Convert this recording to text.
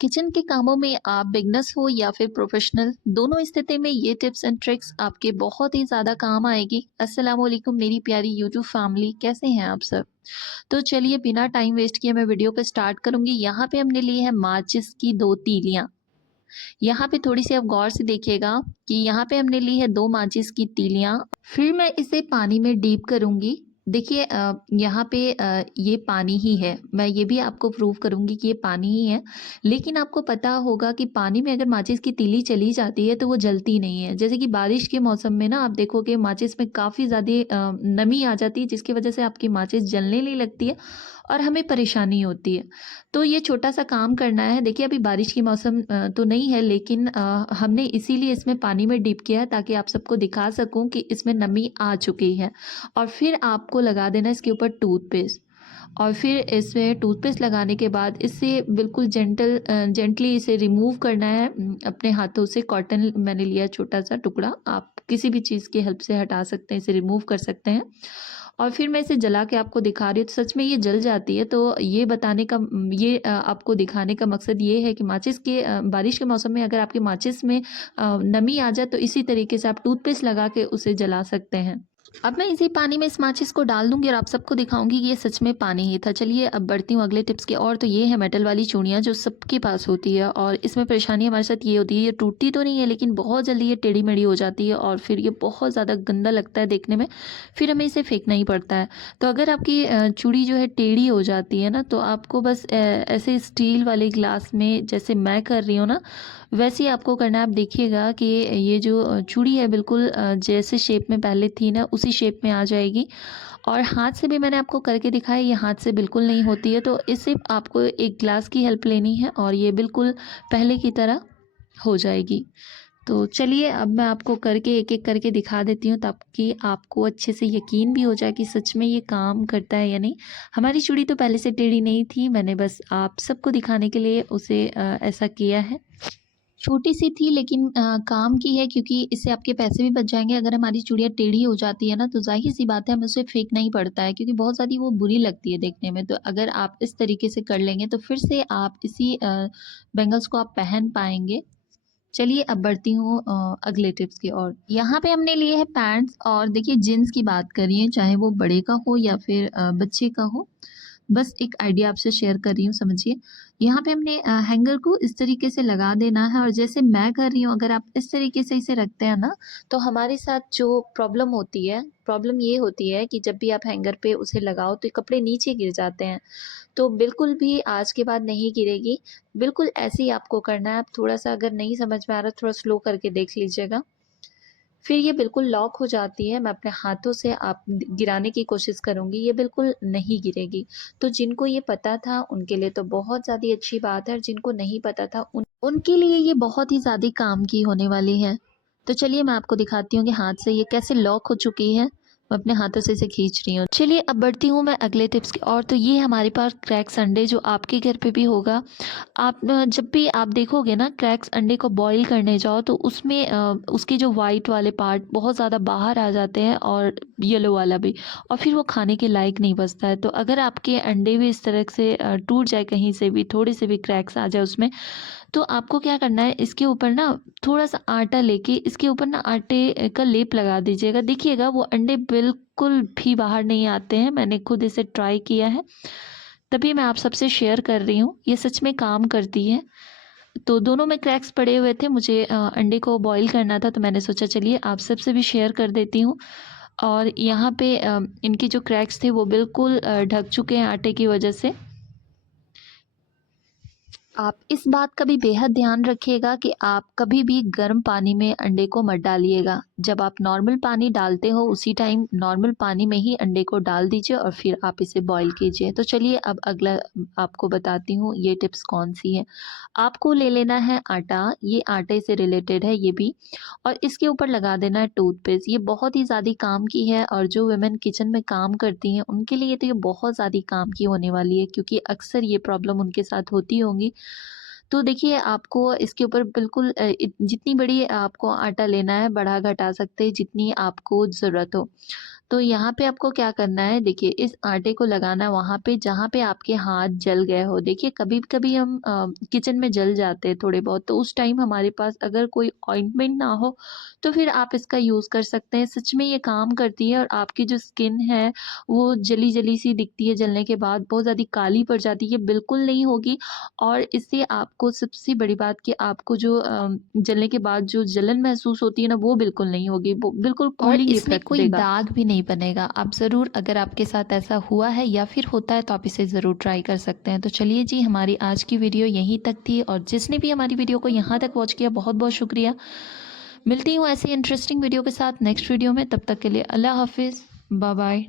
Kitchen के कामों में आप बिगनर्स हो या फिर प्रोफेशनल, दोनों स्थिति में ये टिप्स एंड ट्रिक्स आपके बहुत ही ज़्यादा काम आएगी। अस्सलाम वालेकुम मेरी प्यारी यूट्यूब फैमिली, कैसे हैं आप सब? तो चलिए बिना टाइम वेस्ट किए मैं वीडियो को स्टार्ट करूंगी। यहाँ पे हमने ली है माचिस की 2 तीलियाँ। यहाँ पे थोड़ी सी आप गौर से देखिएगा कि यहाँ पे हमने ली है 2 माचिस की तीलियाँ। फिर मैं इसे पानी में डीप करूँगी। देखिए यहाँ पे ये पानी ही है। मैं ये भी आपको प्रूव करूँगी कि ये पानी ही है। लेकिन आपको पता होगा कि पानी में अगर माचिस की तीली चली जाती है तो वो जलती नहीं है। जैसे कि बारिश के मौसम में ना आप देखोगे माचिस में काफ़ी ज़्यादा नमी आ जाती है, जिसकी वजह से आपकी माचिस जलने नहीं लगती है और हमें परेशानी होती है। तो ये छोटा-सा काम करना है। देखिए अभी बारिश की मौसम तो नहीं है, लेकिन हमने इसीलिए इसमें पानी में डिप किया है ताकि आप सबको दिखा सकूँ कि इसमें नमी आ चुकी है। और फिर आपको लगा देना है इसके ऊपर टूथपेस्ट। और फिर इसमें टूथपेस्ट लगाने के बाद इससे बिल्कुल जेंटली इसे रिमूव करना है अपने हाथों से। कॉटन मैंने लिया छोटा-सा टुकड़ा, आप किसी भी चीज़ की हेल्प से हटा सकते हैं, इसे रिमूव कर सकते हैं। और फिर मैं इसे जला के आपको दिखा रही हूँ, तो सच में ये जल जाती है। तो ये बताने का आपको दिखाने का मकसद ये है कि बारिश के मौसम में अगर आपकी माचिस में नमी आ जाए तो इसी तरीके से आप टूथपेस्ट लगा के उसे जला सकते हैं। अब मैं इसी पानी में इस माचिस को डाल दूंगी और आप सबको दिखाऊंगी कि ये सच में पानी ही था। चलिए अब बढ़ती हूँ अगले टिप्स की ओर। तो ये है मेटल वाली चूड़ियाँ जो सबके पास होती है, और इसमें परेशानी हमारे साथ ये होती है, ये टूटती तो नहीं है लेकिन बहुत जल्दी ये टेढ़ी मेढ़ी हो जाती है और फिर ये बहुत ज़्यादा गंदा लगता है देखने में। फिर हमें इसे फेंकना ही पड़ता है। तो अगर आपकी चूड़ी जो है टेढ़ी हो जाती है ना, तो आपको बस ऐसे स्टील वाले ग्लास में, जैसे मैं कर रही हूँ ना, वैसे ही आपको करना है। आप देखिएगा कि ये जो चूड़ी है बिल्कुल जैसे शेप में पहले थी ना उसी शेप में आ जाएगी। और हाथ से भी मैंने आपको करके दिखाया, ये हाथ से बिल्कुल नहीं होती है। तो इससे आपको एक ग्लास की हेल्प लेनी है और ये बिल्कुल पहले की तरह हो जाएगी। तो चलिए अब मैं आपको करके एक-एक करके दिखा देती हूँ ताकि आपको अच्छे से यकीन भी हो जाए कि सच में ये काम करता है या नहीं। हमारी चूड़ी तो पहले से टेढ़ी नहीं थी, मैंने बस आप सबको दिखाने के लिए उसे ऐसा किया है। छोटी-सी थी लेकिन काम की है, क्योंकि इससे आपके पैसे भी बच जाएँगे। अगर हमारी चूड़ियाँ टेढ़ी हो जाती है ना, तो ज़ाहिर-सी बात है हमें उसे फेंकना ही पड़ता है, क्योंकि बहुत ज़्यादा वो बुरी लगती है देखने में। तो अगर आप इस तरीके से कर लेंगे तो फिर से आप इसी बैंगल्स को आप पहन पाएँगे। चलिए अब बढ़ती हूँ अगले टिप्स की ओर। यहाँ पे हमने लिए हैं पैंट्स, और देखिए जीन्स की बात करिए, चाहे वो बड़े का हो या फिर बच्चे का हो। बस एक आइडिया आपसे शेयर कर रही हूँ, समझिए। यहाँ पे हमने हैंगर को इस तरीके से लगा देना है, और जैसे मैं कर रही हूँ अगर आप इस तरीके से इसे रखते हैं ना, तो हमारे साथ जो प्रॉब्लम ये होती है कि जब भी आप हैंगर पे उसे लगाओ तो ये कपड़े नीचे गिर जाते हैं। तो बिल्कुल भी आज के बाद नहीं गिरेगी। बिल्कुल ऐसे ही आपको करना है। आप थोड़ा-सा अगर नहीं समझ में आ रहा, थोड़ा स्लो करके देख लीजिएगा। फिर ये बिल्कुल लॉक हो जाती है। मैं अपने हाथों से आप गिराने की कोशिश करूँगी, ये बिल्कुल नहीं गिरेगी। तो जिनको ये पता था उनके लिए तो बहुत ज़्यादा अच्छी बात है, और जिनको नहीं पता था उनके लिए ये बहुत ही ज़्यादा काम की होने वाली है। तो चलिए मैं आपको दिखाती हूँ कि हाथ से ये कैसे लॉक हो चुकी है। मैं अपने हाथों से इसे खींच रही हूँ। चलिए अब बढ़ती हूँ मैं अगले टिप्स की ओर। तो ये हमारे पास क्रैक्स अंडे, जो आपके घर पे भी होगा। आप जब भी आप देखोगे ना क्रैक्स अंडे को बॉईल करने जाओ तो उसमें उसके जो वाइट वाले पार्ट बहुत ज़्यादा बाहर आ जाते हैं, और येलो वाला भी, और फिर वो खाने के लायक नहीं बचता है। तो अगर आपके अंडे भी इस तरह से टूट जाए, कहीं से भी थोड़े से भी क्रैक्स आ जाए उसमें, तो आपको क्या करना है, इसके ऊपर ना थोड़ा-सा आटा लेके इसके ऊपर ना आटे का लेप लगा दीजिएगा। देखिएगा वो अंडे बिल्कुल भी बाहर नहीं आते हैं। मैंने खुद इसे ट्राई किया है, तभी मैं आप सबसे शेयर कर रही हूँ। ये सच में काम करती है। तो दोनों में क्रैक्स पड़े हुए थे, मुझे अंडे को बॉईल करना था, तो मैंने सोचा चलिए आप सबसे भी शेयर कर देती हूँ। और यहाँ पे इनके जो क्रैक्स थे वो बिल्कुल ढक चुके हैं आटे की वजह से। आप इस बात का भी बेहद ध्यान रखिएगा कि आप कभी भी गर्म पानी में अंडे को मत डालिएगा। जब आप नॉर्मल पानी डालते हो उसी टाइम नॉर्मल पानी में ही अंडे को डाल दीजिए और फिर आप इसे बॉईल कीजिए। तो चलिए अब अगला आपको बताती हूँ ये टिप्स कौन सी है। आपको ले लेना है आटा, ये आटे से रिलेटेड है ये भी, और इसके ऊपर लगा देना है टूथपेस्ट। ये बहुत ही ज़्यादा काम की है, और जो वुमेन किचन में काम करती हैं उनके लिए तो ये बहुत ज़्यादा काम की होने वाली है, क्योंकि अक्सर ये प्रॉब्लम उनके साथ होती होंगी। तो देखिए आपको इसके ऊपर बिल्कुल जितनी बड़ी आपको आटा लेना है, बढ़ा घटा सकते हैं जितनी आपको ज़रूरत हो। तो यहाँ पे आपको क्या करना है, देखिए इस आटे को लगाना है वहाँ पे जहाँ पे आपके हाथ जल गए हो। देखिए कभी-कभी हम किचन में जल जाते हैं थोड़े बहुत, तो उस टाइम हमारे पास अगर कोई ऑइंटमेंट ना हो, तो फिर आप इसका यूज़ कर सकते हैं। सच में ये काम करती है और आपकी जो स्किन है वो जली-जली सी दिखती है जलने के बाद, बहुत ज़्यादा काली पड़ जाती है, बिल्कुल नहीं होगी। और इससे आपको सबसे बड़ी बात कि आपको जो जलने के बाद जो जलन महसूस होती है ना, वो बिल्कुल नहीं होगी। वो बिल्कुल और कूलिंग इसमें इफ़ेक्ट कोई देगा। दाग भी नहीं बनेगा। आप ज़रूर, अगर आपके साथ ऐसा हुआ है या फिर होता है, तो आप इसे ज़रूर ट्राई कर सकते हैं। तो चलिए जी, हमारी आज की वीडियो यहीं तक थी, और जिसने भी हमारी वीडियो को यहाँ तक वॉच किया, बहुत-बहुत शुक्रिया। मिलती हूँ ऐसी इंटरेस्टिंग वीडियो के साथ नेक्स्ट वीडियो में, तब तक के लिए अल्लाह हाफ़िज़। Bye bye.